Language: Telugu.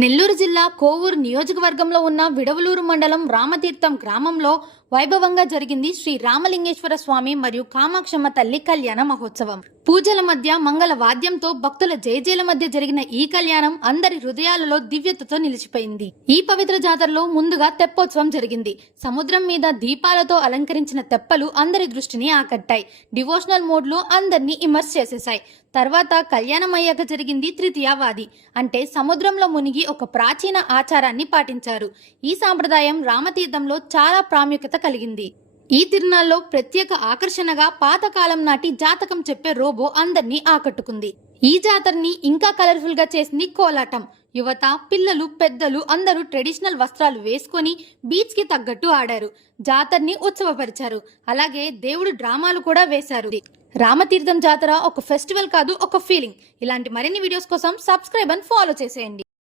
నెల్లూరు జిల్లా కోవూరు నియోజకవర్గంలో ఉన్న విడవలూరు మండలం రామతీర్థం గ్రామంలో వైభవంగా జరిగింది శ్రీ రామలింగేశ్వర స్వామి మరియు కామాక్షమ్మ తల్లి కళ్యాణ మహోత్సవం. పూజల మధ్య మంగళ వాద్యంతో భక్తుల జయజయల మధ్య జరిగిన ఈ కళ్యాణం అందరి హృదయాలలో దివ్యతతో నిలిచిపోయింది. ఈ పవిత్ర జాతరలో ముందుగా తెప్పోత్సవం జరిగింది. సముద్రం మీద దీపాలతో అలంకరించిన తెప్పలు అందరి దృష్టిని ఆకట్టాయి. డివోషనల్ మోడ్లో అందరినీ ఇమర్స్ చేసేశాయి. తర్వాత కళ్యాణం అయ్యాక జరిగింది తృతీయవాది, అంటే సముద్రంలో మునిగి ఒక ప్రాచీన ఆచారాన్ని పాటించారు. ఈ సాంప్రదాయం రామతీర్థంలో చాలా ప్రాముఖ్యత కలిగింది. ఈ తిరునాళ్ళలో ప్రత్యేక ఆకర్షణగా పాతకాలం నాటి జాతకం చెప్పే రోబో అందరినీ ఆకట్టుకుంది. ఈ జాతరని ఇంకా కలర్ఫుల్ గా చేసింది కోలాటం. యువత, పిల్లలు, పెద్దలు అందరూ ట్రెడిషనల్ వస్త్రాలు వేసుకొని బీచ్ కి తగ్గట్టు ఆడారు. జాతరని ఉత్సవపరిచారు. అలాగే దేవుడు డ్రామాలు కూడా వేశారు. రామతీర్థం జాతర ఒక ఫెస్టివల్ కాదు, ఒక ఫీలింగ్. ఇలాంటి మరిన్ని వీడియోస్ కోసం సబ్స్క్రైబ్ అండ్ ఫాలో చేసేయండి.